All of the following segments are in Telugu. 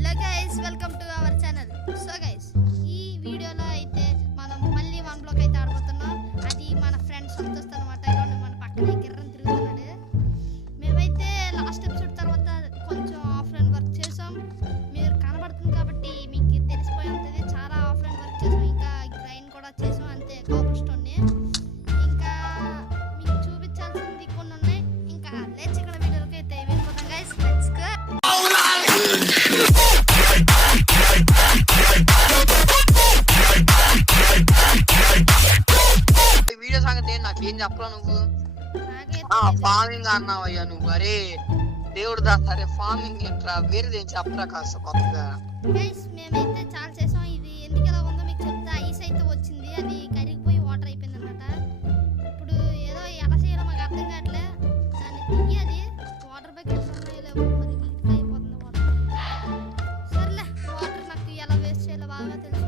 Hello guys, welcome to our channel. So guys, ఈ వీడియోలో అయితే మనం మళ్ళీ వన్ బ్లాక్ అయితే ఆడబోతున్నాం. అది మన ఫ్రెండ్ సంతోష్ అనమాట. ఇలాంటి మన పక్కనే గిర్రని తిరుగుతున్నాడు. మేమైతే లాస్ట్ ఎపిసోడ్ తర్వాత కొంచెం ఆఫ్లైన్ వర్క్ చేసాం. మీరు కనబడుతుంది కాబట్టి మీకు తెలిసిపోయి ఉంటుంది. చాలా ఆఫ్లైన్ వర్క్ చేసాం, ఇంకా గ్రైండ్ కూడా చేసాం. అంతే కాపర్ స్టోన్ని ఇంకా మీకు చూపించాల్సింది కొన్ని ఉన్నాయి. ఇంకా లేచి ఇక్కడ వీడియోకి అయితే వెళ్ళిపోతాం గైస్. Let's go. వీడియో సంగతి నాకేం చెప్పరా నువ్వు? ఫార్మింగ్ అన్నావయ్యా నువ్వు. అరే దేవుడు దా, సరే ఫార్మింగ్ ఏంట్రా, వేరేదేం చెప్పరా కాస్త కొత్తగా. గైస్, మేమైతే చాలా చేసాం. ఇది ఎందుకు ఎలా ఉందో మీకు చెప్తా. ఐస్ అయితే వచ్చింది, అది కరిగిపోయి వాటర్ అయిపోయింది అనమాట. ఇప్పుడు ఏదో ఎలా చేయాలో మాకు అర్థం కావట్లే. దాన్ని తీయి, అది వాటర్ బకెట్స్ ఉన్నాయో లేవో మరి నీట్గా అయిపోతుంది వాటర్. సర్లే, వాటర్ నాకు ఎలా వేస్ట్ చేయాలో బాగా తెలుసు.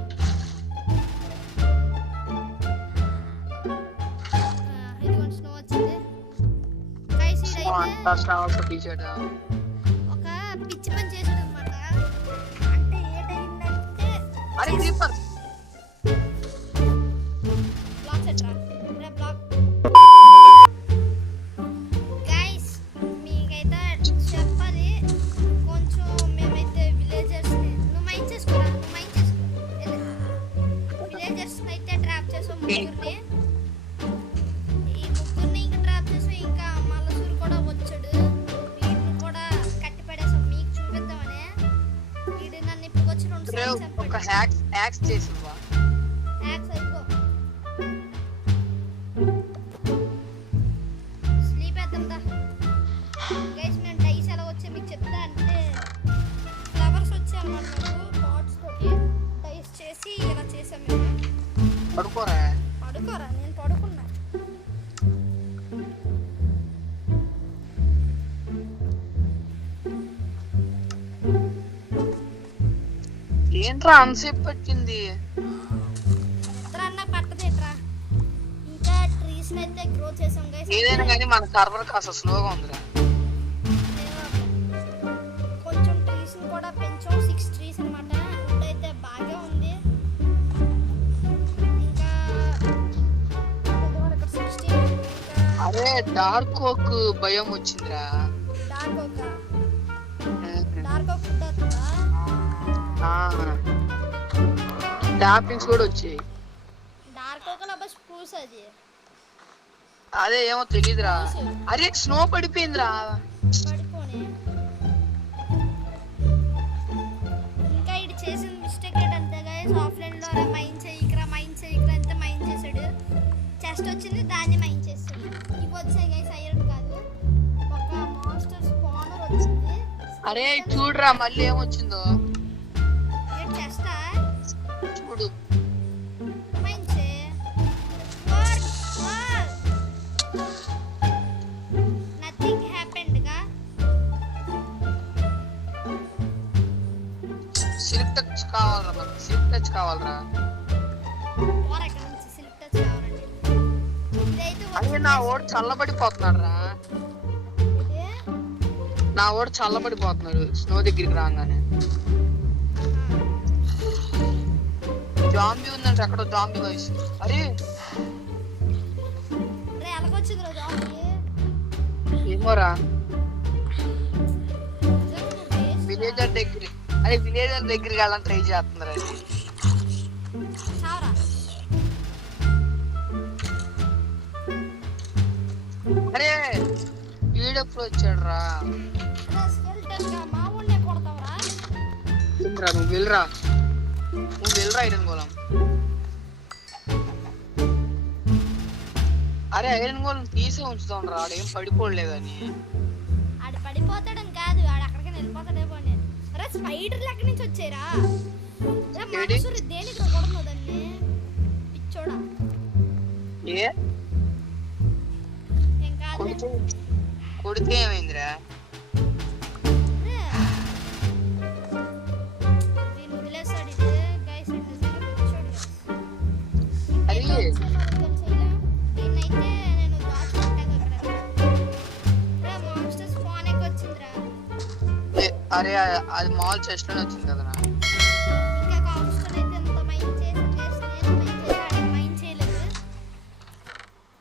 ఇదిగోండి స్నో వచ్చింది. గైస్, ఇదైతే ఒక పిచ్చి పని చేసాడు అనమాట. అంటే ఏటైందంటే బ్లాక్ సెట్రా బ్లాక్. గైస్, మీకైతే చెప్పాలి కొంచెం. మేమైతే విలేజర్స్ని నువ్వు మైండ్ చేసుకోరా, నువ్వు మైండ్ చేసుకో. విలేజర్స్ని అయితే ట్రాప్ చేసాం ముగ్గురిని. ఈ ముగ్గురిని ఇంకా ట్రాప్ చేసాం. ఇంకా మల్లసూరు కూడా వచ్చాడు. వీడిని కూడా కట్టి పడేసాం మీకు చూపిద్దామని. వీడు నన్ను ఇప్పుడు వచ్చి 2 సార్లు చంపాడు. ఒక హ్యాక్స్ చేసివా? హ్యాక్స్ అయిపో. స్లీప్ వేద్దాం దా. గైస్, మేము డైస్ ఎలా వచ్చే మీకు చెప్తా. అంటే ఫ్లవర్స్ వచ్చాయి అన్నమాట. మాకు పాట్స్ తోటి డైస్ చేసి ఇలా చేసాం మేము. పడుకోరా. పడుకోరా, నేను పడుకున్నా. ఏంట్రా అన్సేపు పట్టింది? నిద్ర పట్టదేట్రా. ఇంకా ట్రీస్ అయితే గ్రో చేసాం గైస్. ఏదైనా కానీ మన సర్వర్ కాస్త స్లోగా ఉందిరా. కొంచెం ట్రీస్ కూడా పెంచాం. 6 ట్రీస్ అనమాట. ఇప్పుడైతే బాగా ఉంది. ఇంకా 16. అరే డార్క్ ఓక్ భయం వచ్చిందిరా. డార్క్ ఓక్ ఉంటుందా? డాపింగ్స్ కూడా వచ్చాయి. డార్క్ ఓక్ లో బస్ పూస్ అది. అదే ఏమో తెలీదురా. అరే స్నో పడిపోయిందిరా. పడిపోని. ఇంకా ఇది చేసిన మిస్టేక్ ఏంటంటే గైస్, ఆఫ్లైన్ లో మైండ్ చేయకరా అంటే మైండ్ చేసాడు. చెస్ట్ వచ్చింది, దాన్ని మైండ్ చేస్తాడు. ఇవి వచ్చాయి గైస్, ఐరన్ కాదు. ఒక మాన్స్టర్ స్పానర్ వచ్చింది. అరే చూడురా మళ్ళీ ఏమొచ్చిందో. చెస్టా చూడు. మైండ్ చే. నథింగ్ హ్యాపెండ్ గా. సిల్క్ టచ్ కావాలరా, మనకి సిల్క్ టచ్ కావాలరా. వార్ ఎక్కడ నుంచి సిల్క్ టచ్ కావాలండి. ఇదైతే అదే నా ఓడు చల్లబడిపోతున్నాడు రా. ఇదే నా ఓడు చల్లబడిపోతున్నాడు స్నో దగ్గరికి రాగానే. జాంబీ ఉందంటే అక్కడ జాంబీ వాయిస్. అరే రే ఎలాగొచ్చింది రోజు ఆఫీ. ఏమోరా. విలేజర్ దగ్గర, అదే విలేజర్ దగ్గరికి వెళ్ళాలని ట్రై చేస్తున్నారు. అది చావరా. అరే వీడెప్పుడు వచ్చాడు రా. మా ఊళ్ళే కొడతావరా. నువ్వు వెళ్ళరా ఐరన్ గోళం. అరే ఐరన్ గోళం తీసే ఉంచుతాం రా, ఆడేం పడిపోలేదని. ఆడు పడిపోతాడని కాదు, ఆడు అక్కడికి వెళ్ళిపోతాడేమో. నేను అరే స్పైడర్లు ఎక్కడి నుంచి వచ్చారా? దేనికి కొడుతున్నావు దాన్ని పిచ్చోడా? ఏం కాదు కొడితే ఏమైందిరా? దీన్ని వదిలేసాడు. ఇది గైస్ నిజంగా పిచ్చోడు. అరే దీన్నైతే నేను దాచుకుంటాను. ఇక్కడ మాన్స్టర్ స్పాన్ ఎక్కి వచ్చిందిరా. అరే అది మాల్ చెస్ట్ లోనే వచ్చింది కదరా. ఇంకా కాబ్స్టోన్ అయితే ఎంత మైండ్ చేసి వేస్ట్ నేను మైండ్ చేయలేదు.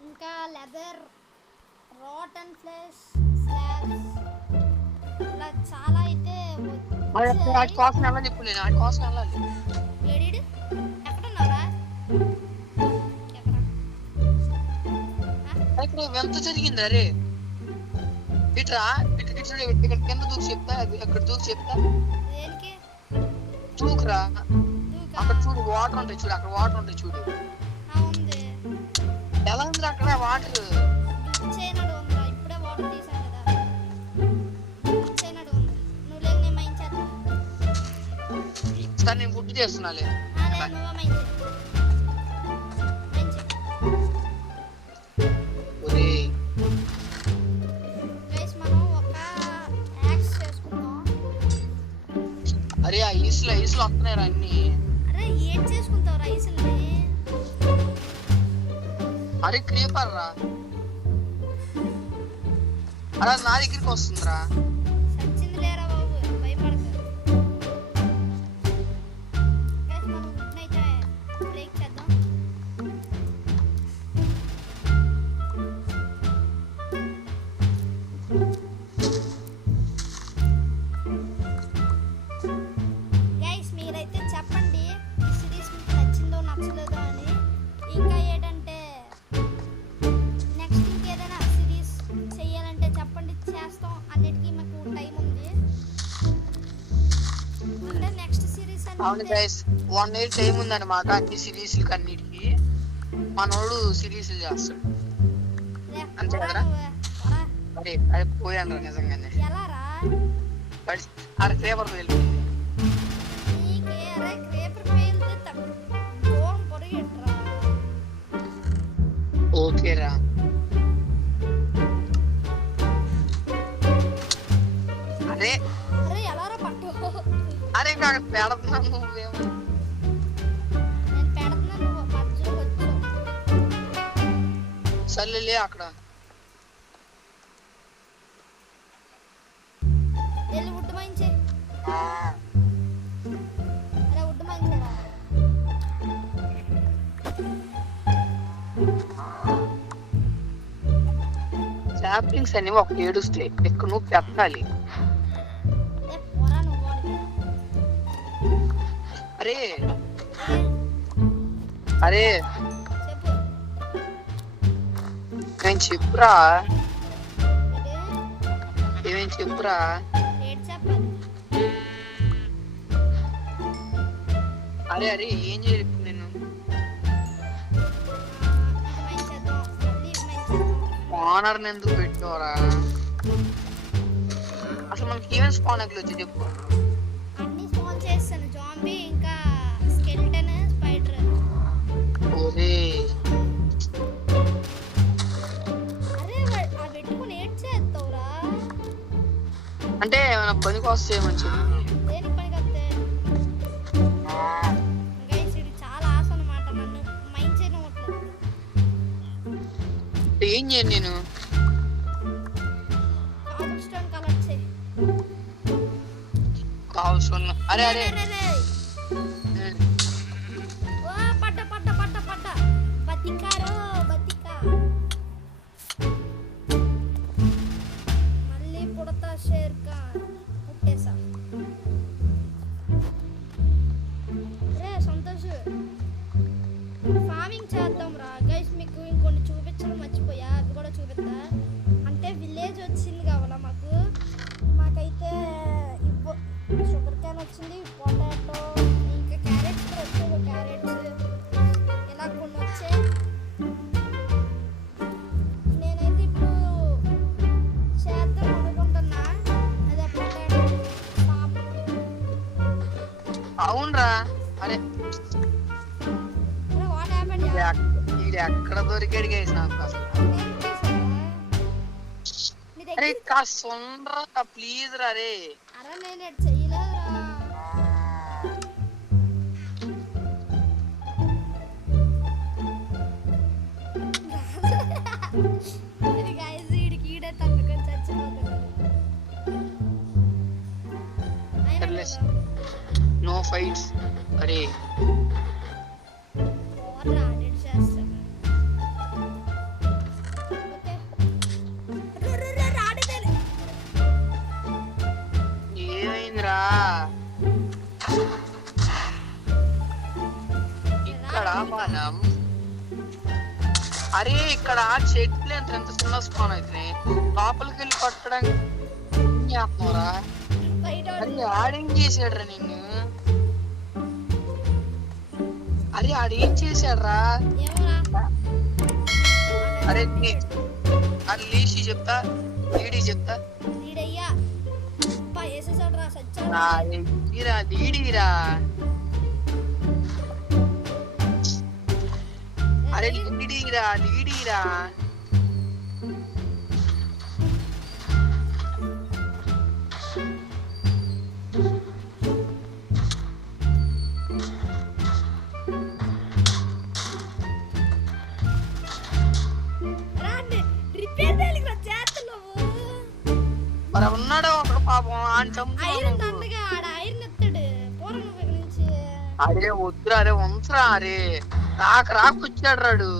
ఇంకా లెదర్ రాటన్ ఫ్లెష్ స్లాబ్స్ ఇలా చాలా అయితే వాటి కోసం వెళ్ళాలి. ఇప్పుడు నేను వాటి కోసం వెళ్ళాలి. ఏడిడు ఎక్కడున్నారా? ఇక్కడ ఎంత జరిగింది అరే ఇట్రా ఇక్కడ కింద దూకి చెప్తా, అక్కడ దూకి చెప్తా. దేనికి దూకురా, దూకా? అక్కడ చూడు వాటర్ ఉంటాయి చూడు, అక్కడ వాటర్ ఉంటాయి చూడు. ఉంది ఎలా ఉంది అక్కడ వాటర్? చేయనడు ఉందిరా, ఇప్పుడే వాటర్ తీసాను కదా. చేయనడు ఉంది, నువ్వు లేక నేను మైండ్ చేస్తా. సరే నేను గుర్తు చేస్తున్నాలే. లేదు నువ్వే మైండ్ చేయి. గైస్ మనం ఒక యాక్స్ చేసుకుందాం. అరే ఆ ఈసులు వస్తున్నాయి అన్ని. అరే ఏం చేసుకుంటావు రైసుల్ని? అరే క్రీపర్ రా, అలా నా దగ్గరికి వస్తుందిరా. సచ్చింది లేరా బాబు, భయపడకు. గైస్ మనం గుడ్నైతే బ్రేక్ చేద్దాం. గైస్ మీరైతే చెప్పండి ఈ సిరీస్ మీకు నచ్చిందో నచ్చలేదో అని. ఇంకా ఏంటంటే నెక్స్ట్ ఇంకేదైనా సిరీస్ చెయ్యాలంటే చెప్పండి, చేస్తాం. అన్నిటికీ మాకు టైం ఉంది. అంటే నెక్స్ట్ సిరీస్ అవును అంటే గైస్ 1 year టైం ఉందన్నమాట అన్ని సిరీస్లకి అన్నిటికి. మనోడు సిరీస్లు చేస్తాడు అంతే కదరా. అరే అది పోయాను నిజంగానే. ఎలా రా అరే క్రీపర్ వెళ్ళిపోయింది. నీకే అరే క్రేపర్ పేలితే దూరం పొరిగెట్రా. ఓకేరా అరే అరే ఎలా రా పట్టు? అరే ఇంకా అక్కడ పెడుతున్నాను నువ్వేమో. నేను పెడుతున్నా, నువ్వు మధ్యలో వచ్చు. సర్లే అక్కడ వెళ్ళి వుడ్ మైంచే. అరే వుడ్ మైంచేరా. సాప్లింగ్స్ అనేవి ఒక ఏడుస్తాయి, ఇక్కడ నువ్వు పెట్టాలి. ఏ పోరా నువ్వు వాడికి. అరే అరే చెప్పు నేను చెప్పురా, ఏంటి? ఏమేం చెప్పురా. ఏడు చెప్పాలి. అరే అరే ఏం చేయాలి ఇప్పుడు నేను? ఇది మైండ్ చేద్దాం, మళ్ళీ ఇది మైండ్ చేద్దాం. స్పానర్ ఎందుకు పెట్టినవరా? అసలు మనకి ఈవెన్ స్పానర్లు వచ్చి చెప్పు. అన్ని స్పాన్ చేస్తాను, జాంబీ ఇంకా స్కెల్టన్ స్పైడర్. ఓరే అరే ఆ పెట్టుకుని ఏడ్ చేస్తావురా. అంటే ఏమైనా పనికి వస్తాయేమని చెప్పి. దేనికి పని కత్తే? గైస్ ఇది చాలా ఆశ అన్నమాట, నన్ను మైండ్ చేయనట్లేదు. ఏం చేయను నేను? కాబుల్ స్టోన్ కలెక్ట్ చేయి. కావాల్సిన అరే అరే ఓ పట్ట పట్ట పట్ట పట్ట బతికారో బతికా. మళ్ళీ పుడతా షేర్ ఖాన్ పుట్టేసా. రే సంతోష్ ఫార్మింగ్ చేద్దాం రా. గైస్ మీకు ఇంకొన్ని చూపించడం మర్చిపోయా, అవి కూడా చూపిస్తా. అంటే విలేజ్ వచ్చింది కావాలా మాకు. మాకైతే షుగర్ క్యాన్ వచ్చింది, పొటాటో ఇంకా క్యారెట్స్ కూడా వచ్చాయి. క్యారెట్స్ ఇలా కొన్ని వచ్చాయి. నేనైతే ఇప్పుడు చేద్దాం అనుకుంటున్నా. అదే పొటాటో పాప. అవునరా. అరే వాట్ హ్యాపెండ్? ఇది ఎక్కడ దొరికాడు గైస్ నాకు అసలు. అరే కాస్త ఉండరా ప్లీజ్ రా. రే అరే నేను ఎటు చెయ్యలేదురా. వీడికి ఈడే తన్నుకొని చచ్చిపోతున్నాడు. No fights. అరే ఓవర్రా డెడ్ చేస్తాను. ఓకే రాడేదేలే. ఏమైందిరా ఇక్కడ మనం? అరే ఇక్కడ చెట్లు ఎంత చిన్న స్పాన్ అవుతున్నాయి, లోపలికి వెళ్ళి కొట్టడానికి చేస్తున్నారా? అరే ఆడేం చేసాడ్రా నిన్ను? అరే ఆడేం చేశాడ్రా? అరే అది లేచి చెప్తా, లేడీ చెప్తా. లీడీరా అరే లీడీరా. మరి ఉన్నాడో ఒకడు పాపం ఆయన చంపుతున్నాడు. అరే వద్దురా, అరే వంచరా, అరే రాకొచ్చాడు రాడు.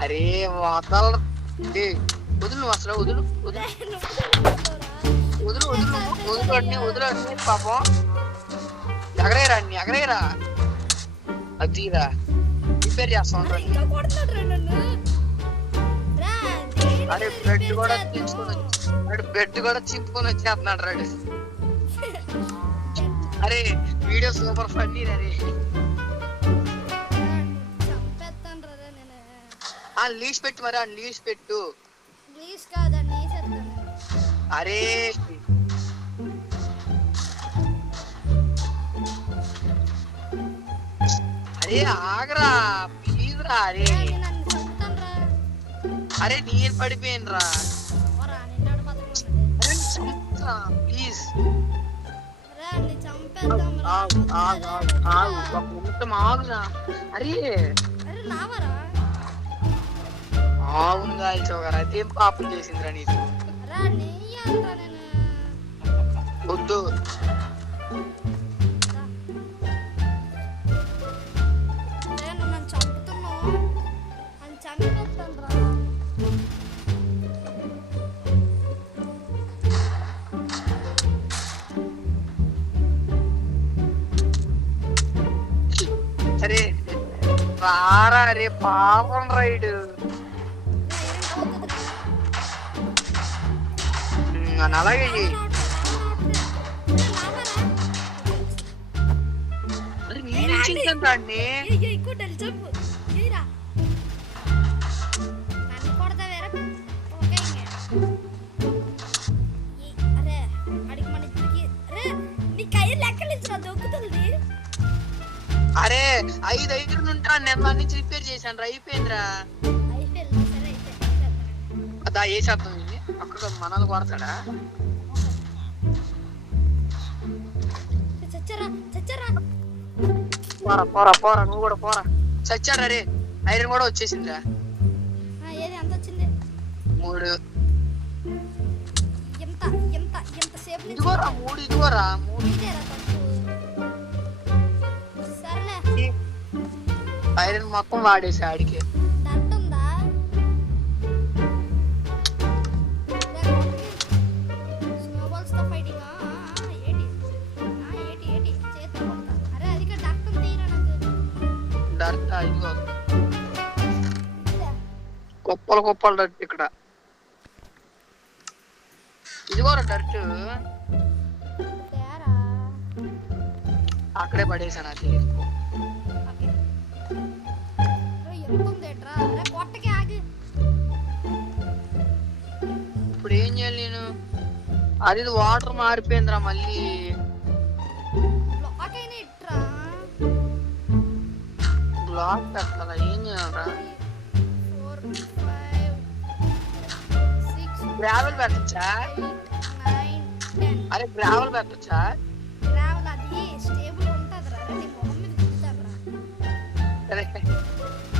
అరే వదల వదులు అసలు వదులు వదులు వదులు వదులు అన్ని వదులు అన్ని పాపం. ఎగరేరా అన్ని ఎగరేరా. అదిరా రిపేర్ చేస్తాం. అరే బ్లడ్ కూడా చింపుకొని వచ్చేస్తున్నాడు రాడు. అరే వీడియో సూపర్ ఫన్నీ రే. లీజ్ పెట్టు మరి, లీజ్ పెట్టు. అరే అరే ఆగరా ప్లీజ్ రా. అరే అరే నేను పడిపోయాను రా ప్లీజ్. ఆగురా. అరే అవును కాల్చోగరా, అదేం పాపం చేసిందిరా నీకు? వద్దు అరే రారా. అరే పాపం రైడ్ అలాగే అరే 5 నుంటా నేను నుంచి రిపేర్ చేశాను. అయిపోయిందిరా. అదా ఏ శబ్దం ఇది? అక్కడ మనల్ని కొడతాడా? పోరా పోరా పోరా, నువ్వు కూడా పోరా. చచ్చాడు. అరే ఐరన్ కూడా వచ్చేసిందిరా. 3. ఇదిగోరా 3. ఇదిగోరా 3. ఐరన్ మొత్తం వాడేసి ఆడికి. కుప్పలు డర్ట్ ఇక్కడ. ఇదిగోరా డర్ట్ అక్కడే పడేసాను. అది ఇప్పుడు ఏం చేయాలి నేను? అది వాటర్ మారిపోయిందిరా మళ్ళీ. బ్లాక్ పెట్టాలా? ఏం చేయాలరా? గ్రావెల్ పెట్టచ్చా? అరే గ్రావెల్ పెట్టచ్చా?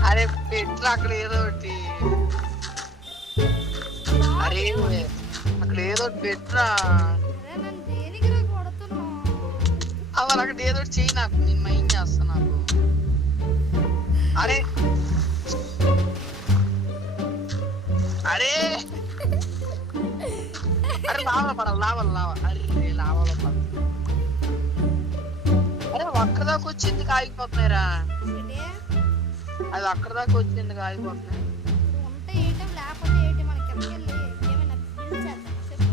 అరే పెట్రా అక్కడ ఏదో ఒకటి. అరే అరే అక్కడ ఏదో ఒకటి పెట్టరా. అరే నన్ను దేనికి రా కొడుతున్నావు? అవ్వాలి అక్కడ ఏదో ఒకటి చెయ్యి, నాకు నేను మైండ్ చేస్తా నాకు. అరే అరే అరే లావల పడాలి, అరే లావలో పడాలి. అరే అక్కడ దాకా వచ్చింది ఆగిపోతున్నాయిరా. ఏంటి? అది అక్కడ దాకా వచ్చింది ఆగిపోతున్నాయి. ఉంటే ఏంటో లేకపోతే ఏంటి? మనకి కిందకెళ్ళి ఏమైనా బిల్డ్ చేద్దాం చెప్పు.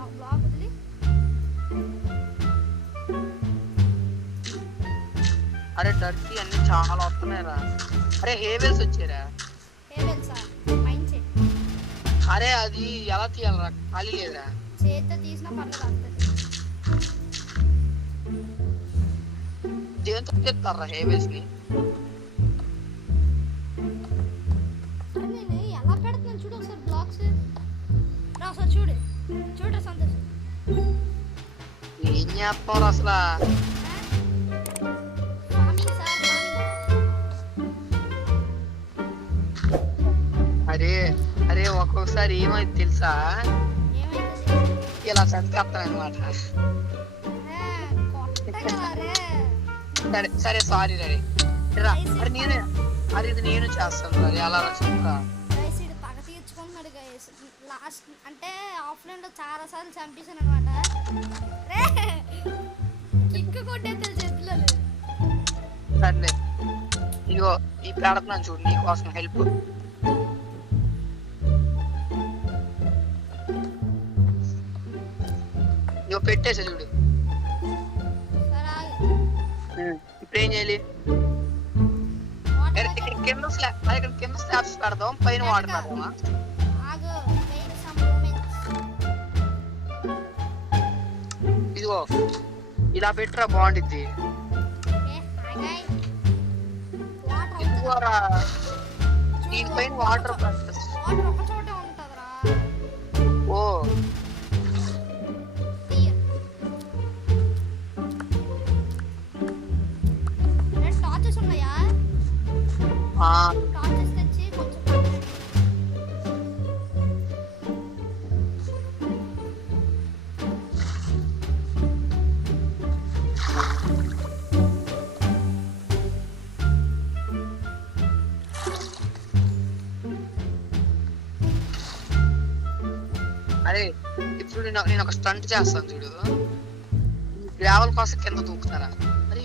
ఆ బ్లాక్ వదిలి అరే డర్టీ అన్ని చాలా వస్తున్నాయిరా. అరే హేవెల్స్ వచ్చారా? హేవెల్సా? మైండ్ చేయి. అరే అది ఎలా తీయాలరా? ఖాళీ లేదురా. చేతితో తీసినా పర్లేదు వస్తుంది. దేంతో తీస్తారా హేవెల్స్ ని? నేను ఎలా పెడుతున్నాను చూడు ఒకసారి బ్లాక్స్. రా ఒకసారి చూడు సంతోషం. ఏం చేస్తావు అసలు? ఫార్మింగ్ సార్, అరే అరే ఒక్కొక్కసారి ఏమైంది తెలుసా? ఏమైంది? ఇలా చనిపోతాను అనమాట. సరే సరే సారీ రే. అరే నేనే, అరే ఇది నేను చేస్తాను రే. అలా చెప్తా. పగ తీర్చుకుంటున్నాడు గైస్. లాస్ట్ అంటే ఆఫ్లైన్ లో చాలా సార్లు చంపేశాను అనమాట. కిక్ కొట్టేది చేతిలో. సర్లే ఇగో ఈ పెడుతున్నాను చూడు నీకోసం హెల్ప్. ఇగో పెట్టేసా చూడు. ఇప్పుడు ఏం చేయాలి? ఇక్కడ కింద స్లాబ్స్ పెడదాం, పైన వాటర్ పెడదామా? ఇదిగో ఇలా పెట్టరా బాగుండిద్ది. ఎందుకోరా దీనిపైన వాటర్ ఓ టార్చెస్ ఉన్నాయా? టార్చెస్ తెచ్చి కొంచెం అరే ఇప్పుడు నేను ఒక స్టంట్ చేస్తాను చూడు. గ్రావెల్ కోసం కింద దూకుతారా? అరే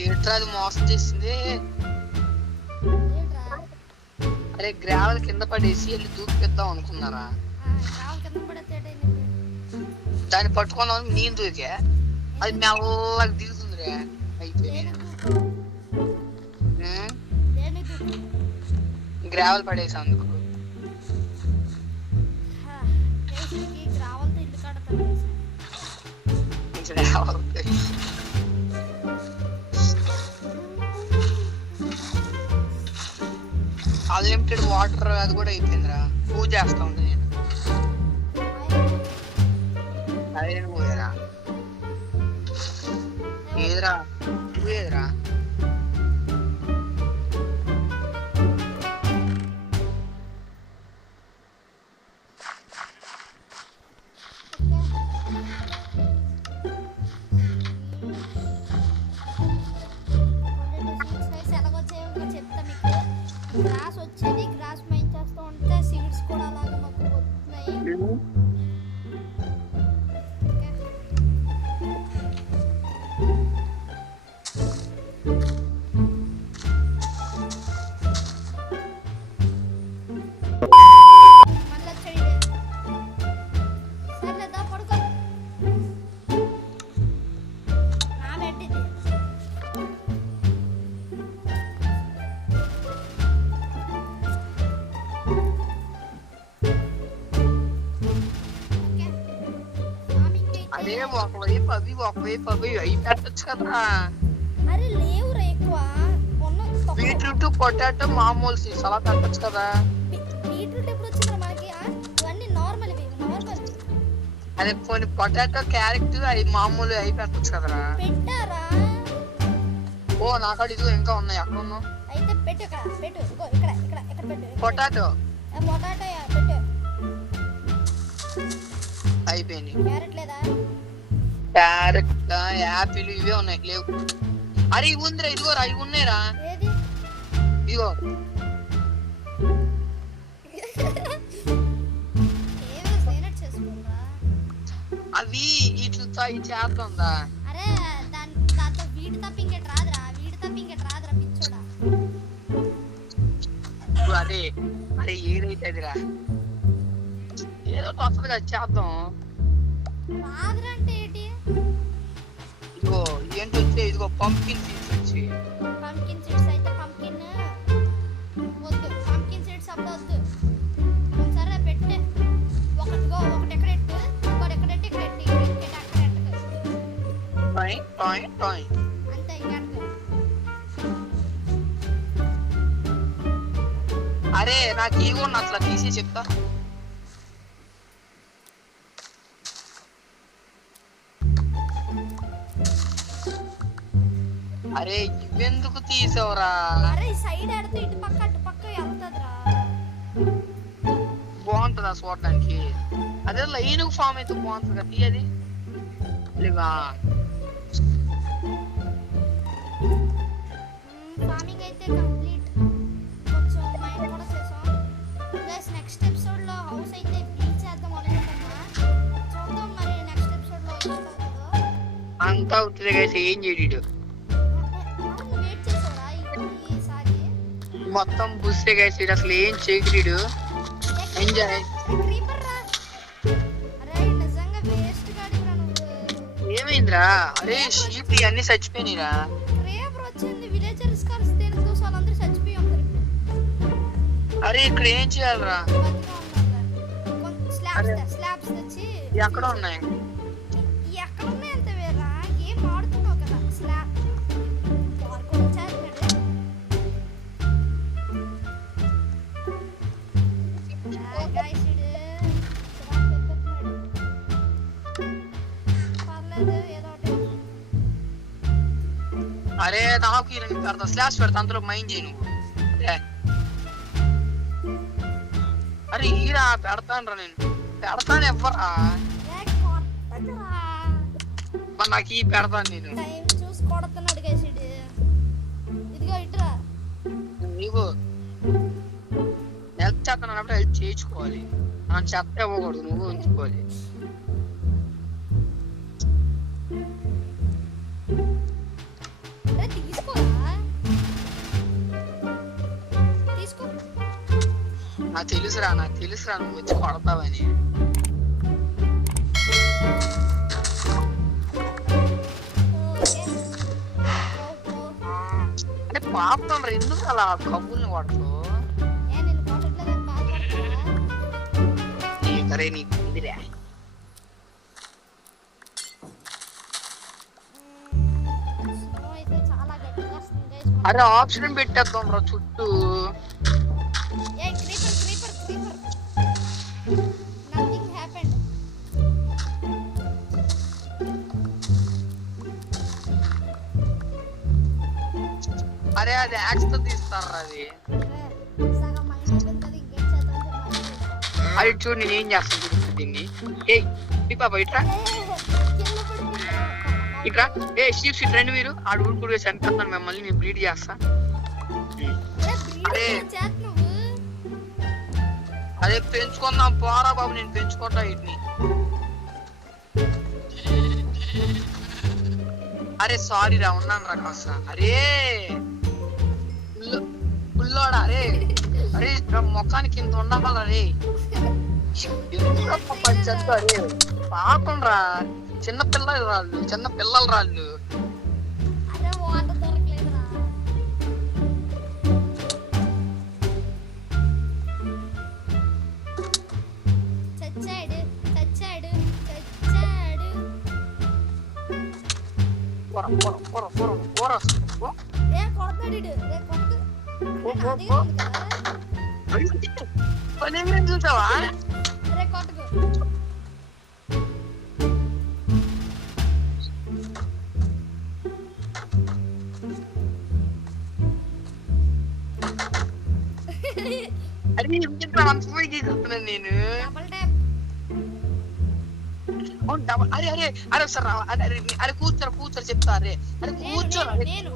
ఏంట్రా అది మోసం చేసింది. అరే గ్రావెల్ కింద పడేసి వెళ్ళి దూకిద్దాం అనుకున్నారా? దాన్ని పట్టుకున్నాం నేను దూకే, అది మెల్లగా దిగుతుంది రే. అయిపోయి గ్రావెల్ పడేసి అందుకు అన్లిమిటెడ్ వాటర్ అది కూడా అయిపోయిందిరా. పూజ చేస్తా ఉంది నేను. ఐరన్ పోయారా? ఏదిరా ఏదిరా? గ్రాస్ వచ్చేది, గ్రాస్ మైన్ చేస్తూ ఉంటే సీడ్స్ కూడా అలాగే మాకు వస్తున్నాయి. మళ్ళీ వచ్చాడు సర్లేదా పడుకో. నా పెట్టింది అదే ఒకవైపు అవి అవి పెట్టచ్చు కదా. అరే లేవురా ఎక్కువ. బీట్రూట్ పొటాటో మామూలు సీడ్స్ అలా పెట్టచ్చు కదా. బీట్రూట్ ఎప్పుడు వచ్చిందిరా మనకి? ఇవన్నీ నార్మల్. అదే పోనీ పొటాటో క్యారెట్ అవి మామూలు అవి పెట్టచ్చు కదరా. పెట్టారా? ఓ నాకాడ ఇదిగో ఇంకా ఉన్నాయి. అక్కడ ఉన్నావు అయితే పెట్టు ఇక్కడ పెట్టు ఇగో ఇక్కడ ఇక్కడ ఇక్కడ పెట్టు పొటాటో పొటాటో పెట్టు అయిపోయింది. క్యారెట్ లేదా క్యారెట్ యాపిల్ ఇవే ఉన్నాయి లేవు. అరే ఇవి ఉందిరా ఇదిగోరా ఇవి ఉన్నాయిరా ఏది ఇదిగో ఏమో సేనట్ చేసుకుంటా అవి ఇట్లా ఈ చేస్తుందా అరే దాంతో వీడి తప్ప ఇంకెట్ రాదురా పిచ్చోడా అదే అరే ఏదైతుందిరా ఏదో వస్తుంది కదా చేద్దాం. రాదురా అంటే ఏంటి ఇదిగో ఏంటి వచ్చే ఇదిగో పంకిన్ సీడ్స్ వచ్చి పంకిన్ సీడ్స్ అయితే పంకిన్ వద్దు పంకిన్ సీడ్స్ అప్పుడు వద్దు సరే పెట్టే ఒకటి ఎక్కడెట్టు ఇంకోటి ఎక్కడెట్టి ఇక్కడ టాయ్ టాయ్ టాయ్ అంతే ఇక్కడ అరే నాకు ఈగో అట్లా తీసి చెప్తా. అరే ఇవెందుకు తీసావురా? అరే సైడ్ ఆడితే ఇటు పక్క వెళ్తదిరా. బాగుంటుందా చూడడానికి? అదే లైన్ ఫామ్ అయితే బాగుంటుంది కదా తీయది లేవా? ఫార్మింగ్ అయితే కంప్లీట్. కొంచెం మైండ్ కూడా చేసాం గైస్. నెక్స్ట్ ఎపిసోడ్ లో హౌస్ అయితే బిల్డ్ చేద్దాం అనుకుంటున్నా. చూద్దాం మరి నెక్స్ట్ ఎపిసోడ్ లో ఏం అవుతుందో. అంతా అవుతుంది గైస్. ఏం చేయడు వెయిట్ చేసారా ఈసారి మొత్తం బుస్సే గైస్. అసలు ఏం చేయడు. ఎంజాయ్. క్రీపర్ రా. అరే నిజంగా వేస్ట్ గాడిరా నువ్వు. ఏమైందిరా? అరే షీప్ అన్ని చచ్చిపోయినాయిరా. క్రీపర్ వచ్చింది విలేజర్స్ కార్స్ తేలితో వాళ్ళందరూ చచ్చిపోయాం. అరే ఇక్కడ ఏం చేయాలరా? స్లాబ్స్ తెచ్చి ఎక్కడ ఉన్నాయి? ఎక్కడ ఉన్నాయి అంత వేరా ఏం ఆడుతున్నావు కదా. స్లాబ్ అరే నాకు పెడతా స్లాష్ పెడతా అందులో మైండ్ చేయి నువ్వు. అరే ఈరా పెడతాను నేను పెడతాను ఎవ్వరా మరి నాకు ఈ పెడతాను నేను. చూసి కొడుతున్నాడు గైసిడ్. ఇదిగో ఇట్రా నీవు హెల్ప్ చేస్తానప్పుడు హెల్ప్ చేయించుకోవాలి. మనం చెత్త ఇవ్వకూడదు నువ్వు ఉంచుకోవాలి. నాకు తెలుసురా నువ్వు వచ్చి కొడతావని. అంటే పాపం ఎందుకు అలా కబుల్ని కొడతావు? సరే నీకు ఉందిరా. అరే ఆప్షన్ పెట్టేద్దాం రా చుట్టూ. అరే అది యాక్స్ తో తీస్తారా? అది చూడు నేను ఏం చేస్తాను చూడు దీన్ని. ఏ పాప ఇట్రా ఇట్రా. ఏ షీప్స్ ఇట్ రండి మీరు. ఆడు ఊరుకుడు వేసి చంపేస్తాను మిమ్మల్ని. నేను బ్రీడ్ చేస్తా. అదే పెంచుకుందాం పోరా బాబు. నేను పెంచుకుంటా వీటిని. అరే సారీ రా ఉన్నాను రా కాస్త. అరే పుల్లోడా అరే అరే మొఖానికి ఇంత ఉండాలా రే. అరే పాపం రా చిన్న పిల్లలు రాళ్ళు. చూసావా? అరే ఎందుకు అంత స్పీడ్ గీస్తున్నాను నేను డబుల్ ట్యాప్. అరే అరే అరే ఒకసారి రా అరే అరే అరే కూర్చోరు చెప్తా అరే అరే కూర్చోరా నేను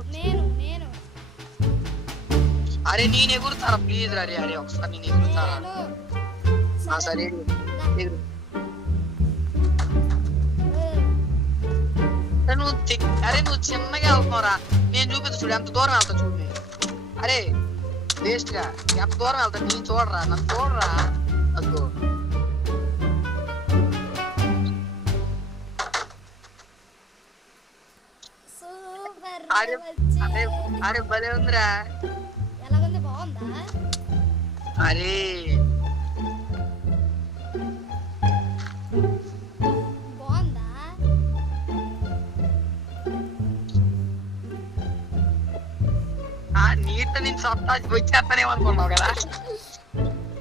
అరే నేను ఎగురుతారా ప్లీజ్ అరే అరే ఒకసారి నేను ఎగురుతారా సరే ఎగురు అరే నువ్వు చిన్నగా వెళ్తున్నారా నేను చూపిస్తా చూడు ఎంత దూరం వెళ్తా చూడు నేను అరే వేస్ట్ గా ఎంత దూరం వెళ్తా నేను చూడరా నన్ను చూడరా అదిగో అరే అరే అరే భలే ఉందిరా ఎలాగుంది బాగుందా అరే బాగుందా నీట్ నేను సత్తా వచ్చేస్తానేమనుకున్నావు కదా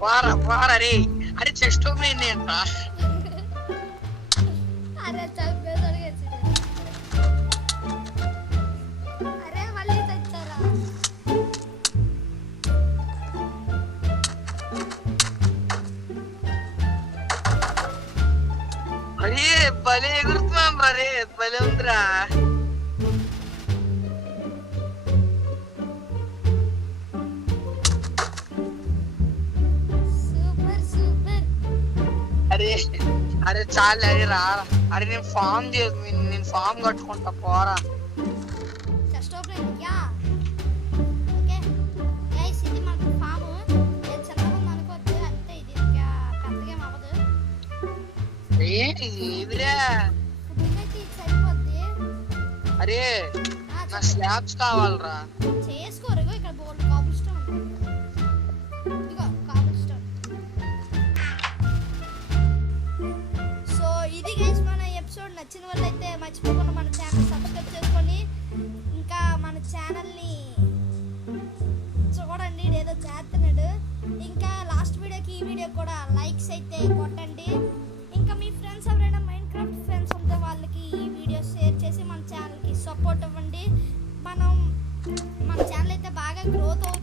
వారా రే అరే చెస్ట్ ఓపెన్ అంట అరే చంపేసాడు అరే మళ్ళీ తెచ్చారా అరే భలే ఎగురుతున్నాను రే భలే ఉందిరా అరే అరే చాలు అరే రా అరే నేను ఫామ్ కట్టుకుంటా పోరా just open yeah okay guys ఇది మన ఫామ్ నేను చిన్నగా ఉంది అనుకోవద్దు అంతే ఇది పెద్దగా ఏం అవ్వదు ఏదిరా అయితే ఇది సరిపోద్ది అరే నా స్లాబ్స్ కావాలరా చేసుకోరు ఇక్కడ బోల్డ్ కాబుల్ స్టోన్ ఇదిగో కాబుల్ స్టోన్ సో ఇది గైస్ మన ఎపిసోడ్ నచ్చిన వాళ్ళైతే మర్చిపోకుండా మన ఛానల్ సబ్స్క్రైబ్ చేసుకోండి ఇంకా మన ఛానల్ని చూడండి ఏదో చేస్తున్నాడు ఇంకా లాస్ట్ వీడియోకి ఈ వీడియో కూడా లైక్స్ అయితే కొట్టండి ఇంకా మీ ఫ్రెండ్స్ ఎవరైనా మైండ్ క్రాఫ్ట్ ఫ్రెండ్స్ ఉంటే వాళ్ళకి ఈ వీడియో షేర్ చేసి మన ఛానల్కి సపోర్ట్ ఇవ్వండి మన ఛానల్ అయితే బాగా గ్రోత్ అవుతుంది